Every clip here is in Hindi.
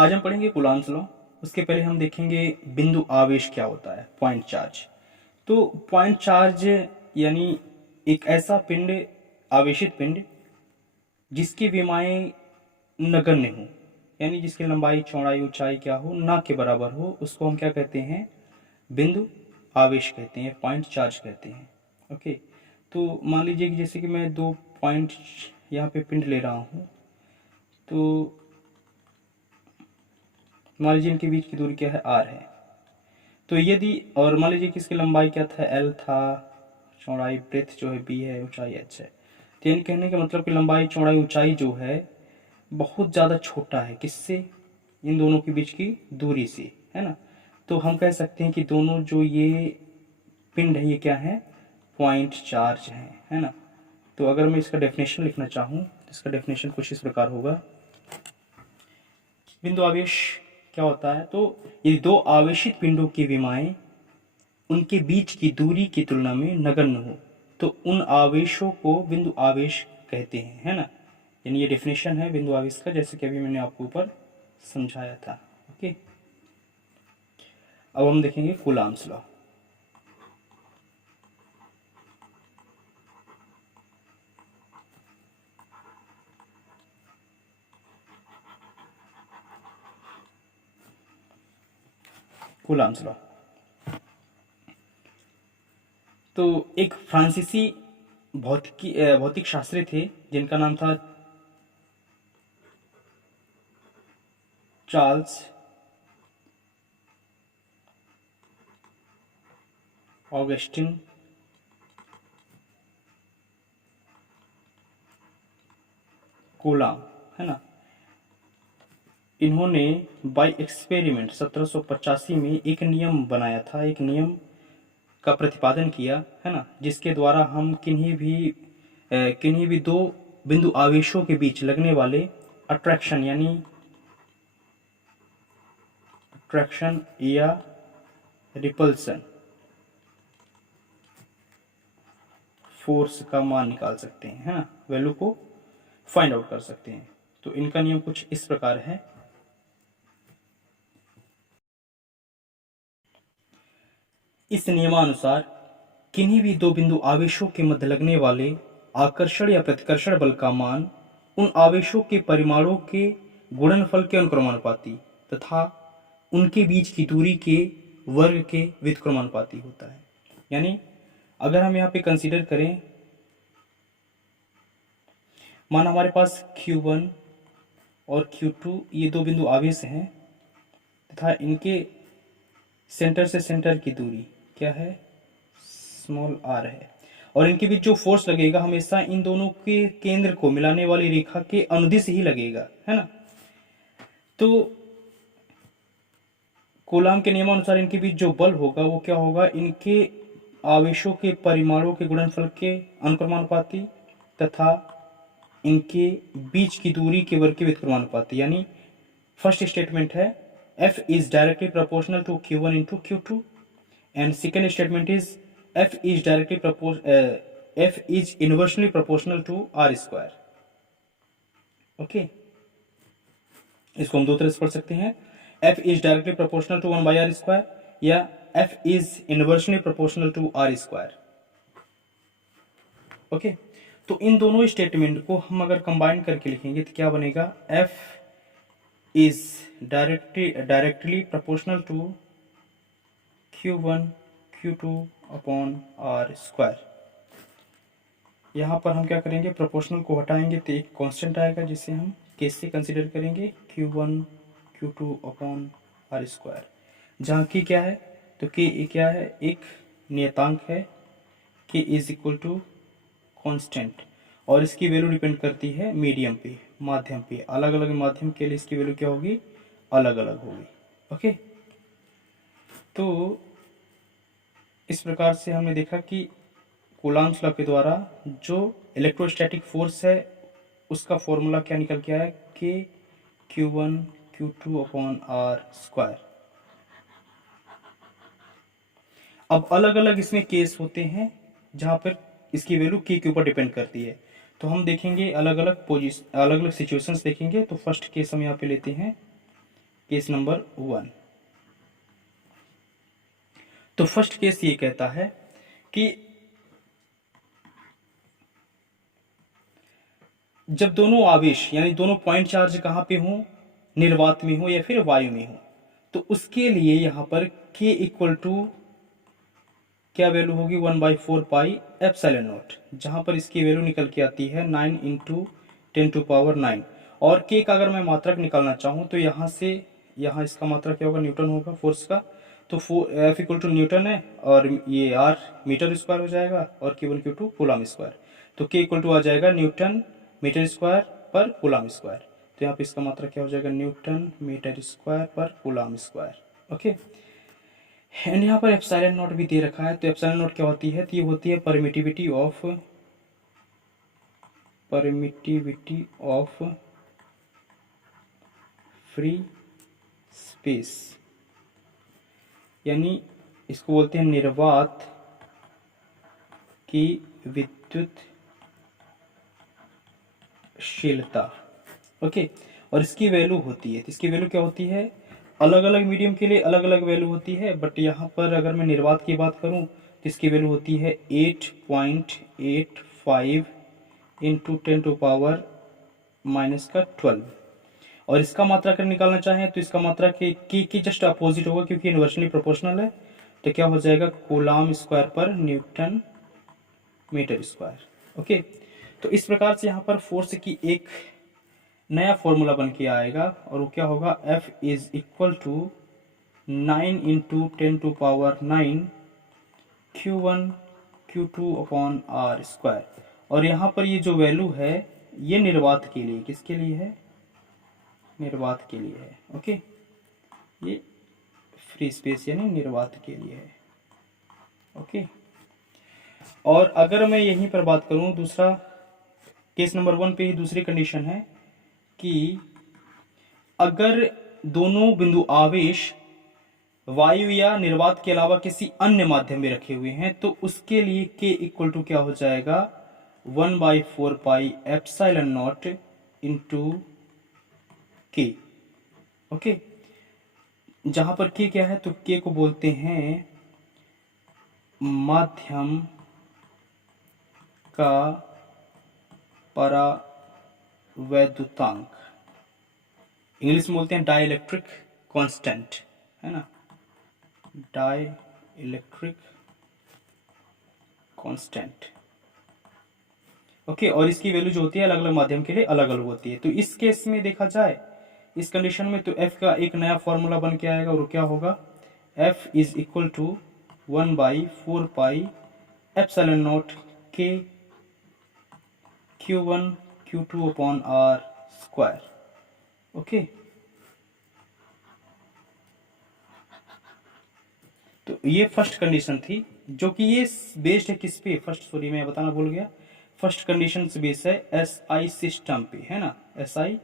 आज हम पढ़ेंगे कूलॉम्स लॉ। उसके पहले हम देखेंगे बिंदु आवेश क्या होता है, पॉइंट चार्ज। तो पॉइंट चार्ज यानी एक ऐसा पिंड, आवेशित पिंड जिसकी विमाएं नगण्य हो, यानी जिसकी लंबाई चौड़ाई ऊंचाई क्या हो, ना के बराबर हो, उसको हम क्या कहते हैं, बिंदु आवेश कहते हैं, पॉइंट चार्ज कहते हैं। ओके, तो मान लीजिए कि जैसे कि मैं दो पॉइंट यहाँ पे पिंड ले रहा हूँ, तो मान लीजिए इनके बीच की दूरी क्या है, आर है। तो यदि, और मान लीजिए कि इसकी लंबाई क्या था, एल था, चौड़ाई ब्रेथ जो है बी है, ऊंचाई एच है। तो यानी कहने का मतलब कि लंबाई चौड़ाई ऊंचाई जो है बहुत ज़्यादा छोटा है, किससे, इन दोनों के बीच की दूरी से, है ना। तो हम कह सकते हैं कि दोनों जो ये पिंड है ये क्या है, पॉइंट चार्ज है ना। तो अगर मैं इसका डेफिनेशन लिखना चाहूँ तो इसका डेफिनेशन कुछ इस प्रकार होगा। बिंदु आवेश क्या होता है, तो ये दो आवेशित पिंडों की विमाएं उनके बीच की दूरी की तुलना में नगण्य हो तो उन आवेशों को बिंदु आवेश कहते हैं, है ना। यानी ये डेफिनेशन है बिंदु आवेश का, जैसे कि अभी मैंने आपको ऊपर समझाया था। ओके, अब हम देखेंगे कूलॉम्स लॉ। कूलॉम्स लॉ तो एक फ्रांसीसी भौतिक शास्त्री थे जिनका नाम था चार्ल्स ऑगस्टिन कूलॉम, है ना। इन्होंने बाय एक्सपेरिमेंट 1785 में एक नियम बनाया था, एक नियम का प्रतिपादन किया, है ना, जिसके द्वारा हम किन्हीं भी दो बिंदु आवेशों के बीच लगने वाले अट्रैक्शन या रिपल्सन फोर्स का मान निकाल सकते हैं, है ना, वैल्यू को फाइंड आउट कर सकते हैं। तो इनका नियम कुछ इस प्रकार है। इस नियमानुसार किन्हीं भी दो बिंदु आवेशों के मध्य लगने वाले आकर्षण या प्रतिकर्षण बल का मान उन आवेशों के परिमाणों के गुणनफल के अनुक्रमानुपाती तथा उनके बीच की दूरी के वर्ग के व्युत्क्रमानुपाती होता है। यानी अगर हम यहाँ पे कंसीडर करें, माना हमारे पास Q1 और Q2 ये दो बिंदु आवेश हैं तथा इनके सेंटर से सेंटर की दूरी क्या है, स्मॉल r है, और इनके बीच जो फोर्स लगेगा हमेशा इन दोनों के केंद्र को मिलाने वाली रेखा के अनुदिश ही लगेगा, है ना। तो कूलॉम के नियमानुसार इनके बीच जो बल होगा वो क्या होगा, इनके आवेशों के परिमाणों के गुणनफल के अनुक्रमानुपाती तथा इनके बीच की दूरी के वर्ग के व्युत्क्रमानुपाती। यानी फर्स्ट स्टेटमेंट है F is directly proportional to Q1 into Q2 and second statement is F is inversely proportional to R square। Okay, इसको हम दो तरह से पढ़ सकते हैं, F is directly proportional to 1 by R square या F is inversely proportional to R square। Okay, तो इन दोनों स्टेटमेंट को हम अगर कंबाइन करके लिखेंगे तो क्या बनेगा, F is directly proportional to Q1 Q2 upon R square। यहाँ पर हम क्या करेंगे, प्रोपोर्शनल को हटाएंगे तो एक कांस्टेंट आएगा जिसे हम कैसे कंसीडर करेंगे, Q1 Q2 upon R square, जहाँ की क्या है, तो K क्या है, एक नियतांक है, K is equal to constant, और इसकी वैल्यू डिपेंड करती है मीडियम पे, माध्यम पे। अलग अलग माध्यम के लिए इसकी वैल्यू क्या होगी, अलग अलग होगी। ओके, तो इस प्रकार से हमने देखा कि कूलॉम्स लॉ के द्वारा जो इलेक्ट्रोस्टैटिक फोर्स है उसका फॉर्मूला क्या निकल के आया, के Q1 Q2 upon R square. अब अलग अलग इसमें केस होते हैं जहाँ पर इसकी वैल्यू के ऊपर डिपेंड करती है, तो हम देखेंगे अलग अलग सिचुएशंस देखेंगे। तो फर्स्ट केस हम यहाँ पे लेते हैं केस नंबर 1। तो फर्स्ट केस ये कहता है कि जब दोनों आवेश यानी दोनों पॉइंट चार्ज कहाँ पे हों, निर्वात में हो या फिर वायु में हो, तो उसके लिए यहाँ पर k इक्वल टू क्या वैल्यू होगी 1/4πε0, जहां पर इसकी वैल्यू निकल के आती है 9 इंटू 10⁹ और k का अगर मैं मात्रक निकालना चाहूँ तो यहाँ से यहाँ इसका मात्रक क्या होगा, न्यूटन होगा फोर्स का। तो F इक्वल टू न्यूटन है और ये R मीटर स्क्वायर हो जाएगा और Q1 Q2 कूलम स्क्वायर। तो k इक्वल टू आ जाएगा न्यूटन मीटर स्क्वायर पर कूलम स्क्वायर। तो यहाँ पे इसका मात्रक क्या हो जाएगा, न्यूटन मीटर स्क्वायर पर कूलम स्क्वायर। ओके, एंड यहाँ पर एप्सिलॉन नॉट भी दे रखा है। तो एप्सिलॉन नॉट क्या होती है, तो ये होती है परमिटिविटी ऑफ फ्री स्पेस, यानी इसको बोलते हैं निर्वात की विद्युतशीलता। ओके, और इसकी वैल्यू होती है, तो इसकी वैल्यू क्या होती है, अलग अलग मीडियम के लिए अलग अलग वैल्यू होती है, बट यहाँ पर अगर मैं निर्वात की बात करूँ तो इसकी वैल्यू होती है 8.85 इंटू 10⁻⁻12। और इसका मात्रा अगर निकालना चाहें तो इसका मात्रा की जस्ट अपोजिट होगा, क्योंकि इन्वर्सली प्रोपोर्शनल है। तो क्या हो जाएगा, कूलम स्क्वायर पर न्यूटन मीटर स्क्वायर। ओके, तो इस प्रकार से यहाँ पर फोर्स की एक नया फॉर्मूला बन के आएगा और वो क्या होगा, F is equal to 9 into 10⁹ Q1 Q2 upon R square. और यहाँ पर ये जो वैल्यू है ये निर्वात के लिए, किसके लिए है, निर्वात के लिए है। ओके, ये फ्री स्पेस यानी निर्वात के लिए है। ओके, और अगर मैं यहीं पर बात करूं, दूसरा केस नंबर 1 पे ही दूसरी कंडीशन है कि अगर दोनों बिंदु आवेश वायु या निर्वात के अलावा किसी अन्य माध्यम में रखे हुए हैं तो उसके लिए k इक्वल टू क्या हो जाएगा, 1/4πε0 इंटू k। ओके, जहां पर k क्या है, तो k को बोलते हैं माध्यम का परावैद्युतांक, इंग्लिश में बोलते हैं डाइलेक्ट्रिक कांस्टेंट, है ना, डाइलेक्ट्रिक कांस्टेंट। ओके, और इसकी वैल्यू जो होती है अलग अलग माध्यम के लिए अलग अलग होती है। तो इस केस में देखा जाए, इस कंडीशन में, तो F का एक नया फॉर्मूला बन के आएगा और क्या होगा, F is equal to 1/4πε0 k Q1 Q2 upon R square. Okay, तो ये फर्स्ट कंडीशन थी, जो कि ये बेस्ड है किस पे, फर्स्ट, सॉरी मैं बताना भूल गया, फर्स्ट कंडीशन से बेस्ड है SI सिस्टम पे, है ना, SI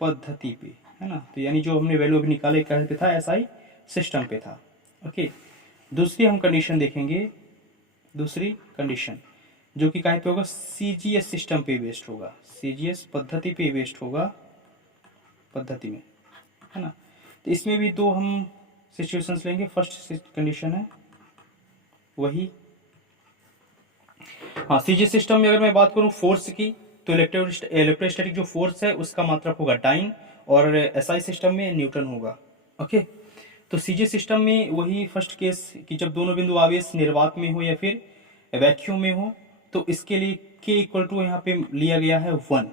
पद्धति पे, है ना। तो यानी जो हमने वैल्यू अभी निकाले कहाँ पे था, SI सिस्टम पे था। ओके, दूसरी हम कंडीशन देखेंगे, दूसरी कंडीशन जो कि कहाँ पे होगा, CGS सिस्टम पे बेस्ड होगा, CGS पद्धति पे बेस्ड होगा, पद्धति में, है ना। तो इसमें भी दो हम सिचुएशंस लेंगे। फर्स्ट कंडीशन है वही, हाँ, सीजीएस सिस्टम में अगर मैं बात करूं फोर्स की, तो इलेक्ट्रोस्टैटिक जो फोर्स है उसका मात्रक होगा डाइन और एसआई सिस्टम में न्यूटन होगा। ओके, तो सीजीएस सिस्टम में वही फर्स्ट केस कि जब दोनों बिंदु आवेश निर्वात में हो या फिर वैक्यूम में हो, तो इसके लिए k इक्वल टू यहाँ पे लिया गया है 1।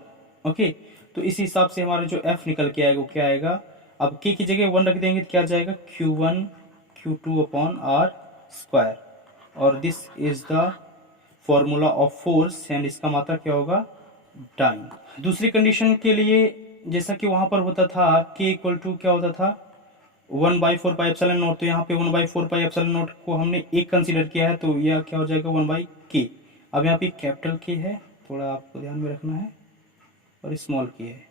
ओके, तो इस हिसाब से हमारा जो F निकल के आएगा वो क्या आएगा, अब k की जगह 1 रख देंगे तो क्या जाएगा, Q1 Q2 upon R square, और this is the formula of force, and इसका मात्रक क्या होगा, डाइन। दूसरी कंडीशन के लिए जैसा कि वहां पर होता था k इक्वल टू क्या होता था, 1/4πε0, तो यहाँ पे 1/4πε0 को हमने एक कंसीडर किया है, तो यह क्या हो जाएगा 1/k। अब यहाँ पे कैपिटल k है, थोड़ा आपको ध्यान में रखना है, और स्मॉल k है।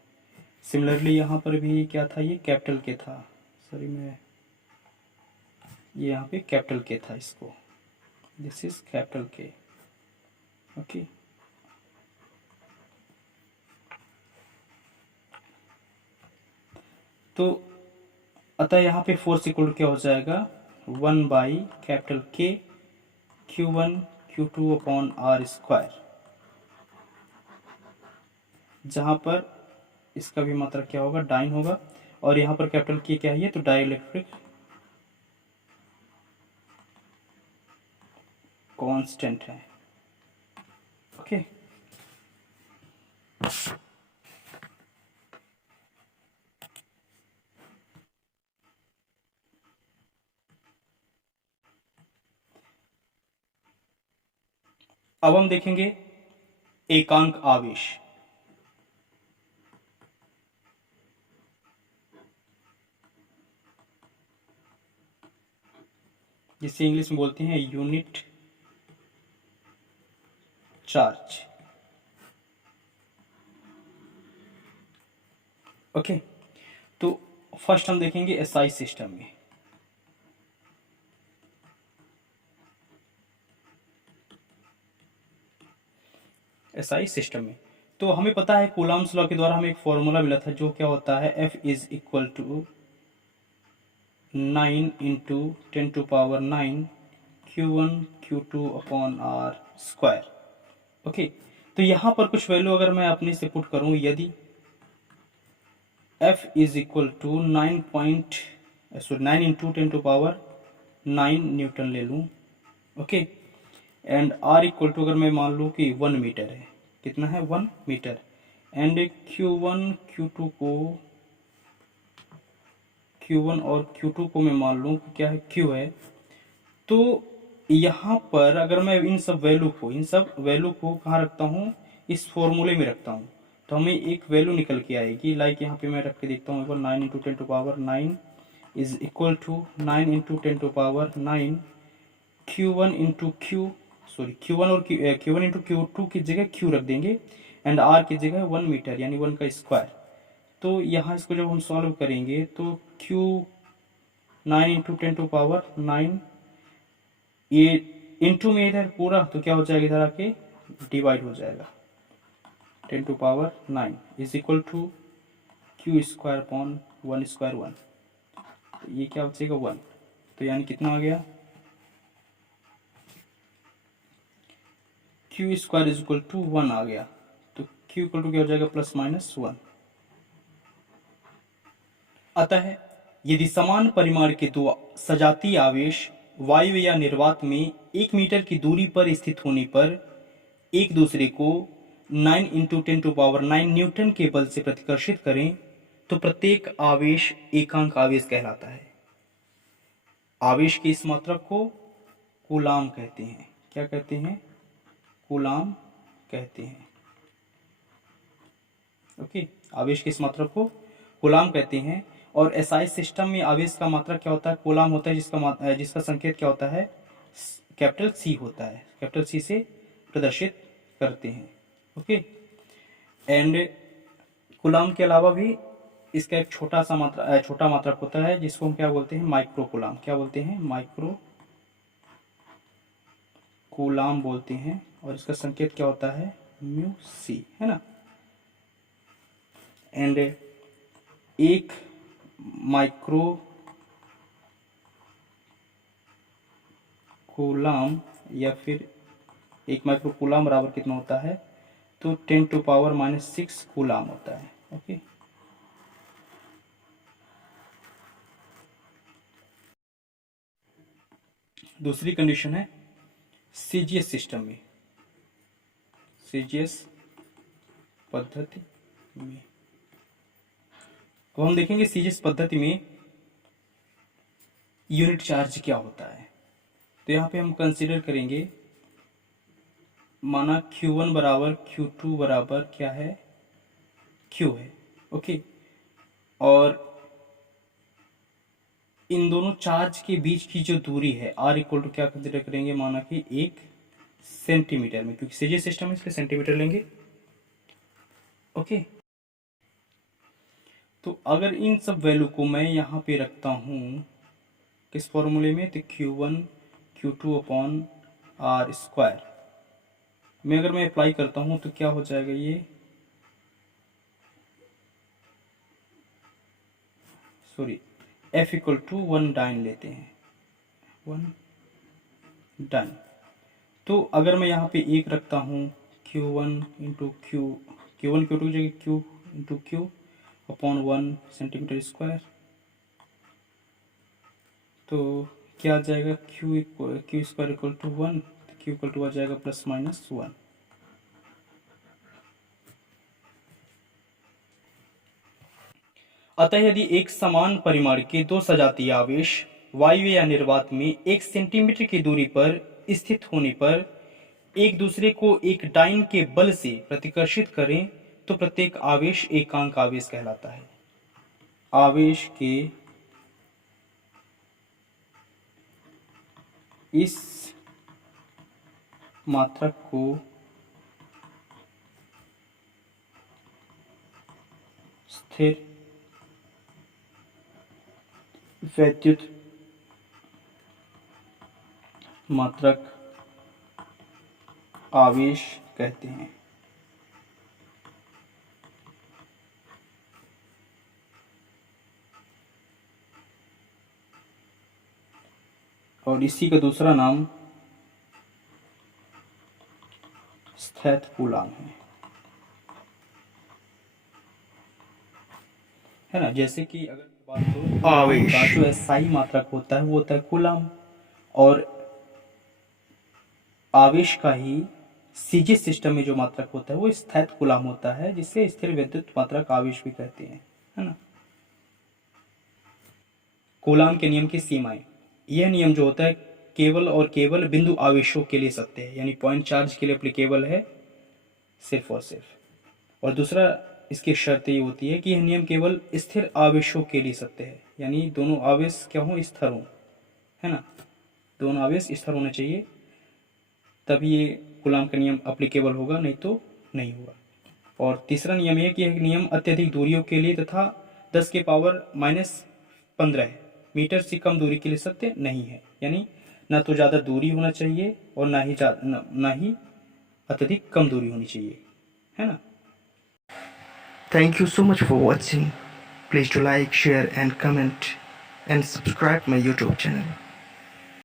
सिमिलरली यहाँ पर भी क्या था, ये कैपिटल k था, सॉरी मैं ये यहाँ पे कैपिटल k था, इसको this is capital k। Okay, तो अतः यहाँ पे फोर्स इक्वल क्या हो जाएगा 1 बाई कैपिटल के Q1 Q2 upon R square, जहाँ पर इसका भी मात्रा क्या होगा डाइन होगा, और यहाँ पर कैपिटल के क्या है तो डाइलेक्ट्रिक कांस्टेंट है। ओके, अब हम देखेंगे एकांक आवेश। जिसे इंग्लिश में बोलते हैं यूनिट चार्ज। ओके, तो फर्स्ट हम देखेंगे एसआई सिस्टम में। एसआई सिस्टम में तो हमें पता है कूलम्ब्स लॉ के द्वारा हमें एक फॉर्मूला मिला था जो क्या होता है F is equal to 9 into 10⁹ Q1 Q2 upon R square. Okay, तो यहाँ पर कुछ वैल्यू अगर मैं अपने से पुट करूँ, यदि F is equal to 9 into 10⁹ newton ले लूँ। Okay, and R equal to अगर मैं मान लूँ कि 1 मीटर है, कितना है 1 मीटर, एंड Q1 और Q2 को मैं मान लूँ कि क्या है Q है, तो यहाँ पर अगर मैं इन सब वैल्यू को कहाँ रखता हूँ, इस फॉर्मूले में रखता हूँ, तो हमें एक वैल्यू निकल के आएगी। लाइक यहाँ पे मैं रख के देखता हूँ एक बार, 9 into 10⁹ is equal to 9 into 10⁹ Q1 और Q1 इंटू Q2 की जगह Q रख देंगे, एंड R की जगह 1 मीटर यानी 1 का स्क्वायर। तो यहाँ इसको जब हम सॉल्व करेंगे तो Q 9 इंटू 10⁹, ये इंटू में इधर पूरा तो क्या हो जाएगा, इधर आके डिवाइड हो जाएगा, 10⁹ is equal to Q square upon 1 square 1, तो ये क्या बचेगा 1, तो यानी कितना आ गया Q square is equal to 1 आ गया। तो Q इक्वल टू क्या हो जाएगा +-1। अतः यदि समान परिमाण के दो सजातीय आवेश वायु या निर्वात में 1 मीटर की दूरी पर स्थित होने पर एक दूसरे को 9 इंटू 10⁹ न्यूटन के बल से प्रतिकर्षित करें तो प्रत्येक आवेश एकांक आवेश कहलाता है। आवेश की इस मात्रक को कूलाम कहते हैं। क्या कहते हैं? कूलाम कहते हैं। ओके, आवेश की इस मात्रक को कूलाम कहते हैं। और एसआई सिस्टम में आवेश का मात्रक क्या होता है? कूलाम होता है, जिसका संकेत क्या होता है? कैपिटल सी होता है। कैपिटल सी से प्रदर्शित करते हैं। ओके, एंड कूलाम के अलावा भी इसका एक छोटा मात्रक होता है जिसको हम क्या बोलते हैं? Micro coulomb. क्या बोलते हैं? माइक्रो कूलाम बोलते हैं। और इसका संकेत क्या होता है? म्यू सी, है ना। एंड एक माइक्रो कूलाम या फिर एक माइक्रो कूलाम बराबर कितना होता है? तो 10⁻⁻6 कूलाम होता है। ओके, दूसरी कंडीशन है सीजीएस सिस्टम में, सीजीएस पद्धति में। तो हम देखेंगे सीजीएस पद्धति में यूनिट चार्ज क्या होता है। तो यहाँ पे हम कंसीडर करेंगे, माना Q1 बराबर Q2 बराबर क्या है? Q है। ओके, और इन दोनों चार्ज के बीच की जो दूरी है R इक्वल टू क्या कंसीडर करेंगे? माना कि 1 सेंटीमीटर में, क्योंकि सीजीएस सिस्टम है इसलिए सेंटीमीटर लेंगे। ओके, तो अगर इन सब वैल्यू को मैं यहाँ पे रखता हूँ किस फॉर्मूले में? तो Q1 Q2 upon R square में अगर मैं अप्लाई करता हूँ तो क्या हो जाएगा? ये sorry F equal to 1 dyne लेते हैं, 1 डाइन। तो अगर मैं यहाँ पे 1 रखता हूँ Q1 इंटू Q1 Q2 की जगह Q into Q upon 1 centimetre square, तो क्या आ जाएगा Q square equal to 1, Q equal to आ जाएगा प्लस माइनस 1। अतः यदि एक समान परिमाण के दो सजातीय आवेश वायु या निर्वात में 1 सेंटीमीटर की दूरी पर स्थित होने पर एक दूसरे को एक डाइन के बल से प्रतिकर्षित करें तो प्रत्येक आवेश एकांक आवेश कहलाता है। आवेश के इस मात्रक को स्थिर वैद्युत मात्रक आवेश कहते हैं। और इसी का दूसरा नाम स्थैत कूलाम है ना। जैसे कि अगर बात करूं आवेश का जो SI मात्रक होता है वो होता है कूलाम, और आवेश का ही CJ सिस्टम में जो मात्रक होता है वो स्थैत कूलाम होता है, जिसे स्थिर वैद्युत मात्रक आवेश भी कहते हैं, है ना। कूलाम के नियम की सीमाएं, यह नियम जो होता है केवल और केवल बिंदु आवेशों के लिए सत्य है, यानी पॉइंट चार्ज के लिए एप्लीकेबल है सिर्फ और सिर्फ। और दूसरा इसकी शर्त ये होती है कि यह नियम केवल स्थिर आवेशों के लिए सत्य है, यानी दोनों आवेश क्या हो, स्थिर हो, है ना, दोनों आवेश स्थिर होने चाहिए, तभी ये कूलाम का नियम एप्लीकेबल होगा, नहीं तो नहीं होगा। और तीसरा नियम यह कि यह नियम अत्यधिक दूरियों के लिए तथा 10 के पावर -15 मीटर से कम दूरी के लिए सत्य नहीं है, यानी ना तो ज़्यादा दूरी होना चाहिए और ना ही अत्यधिक कम दूरी होनी चाहिए, है ना। Thank you so much for watching. Please to like, share and comment and subscribe my YouTube channel.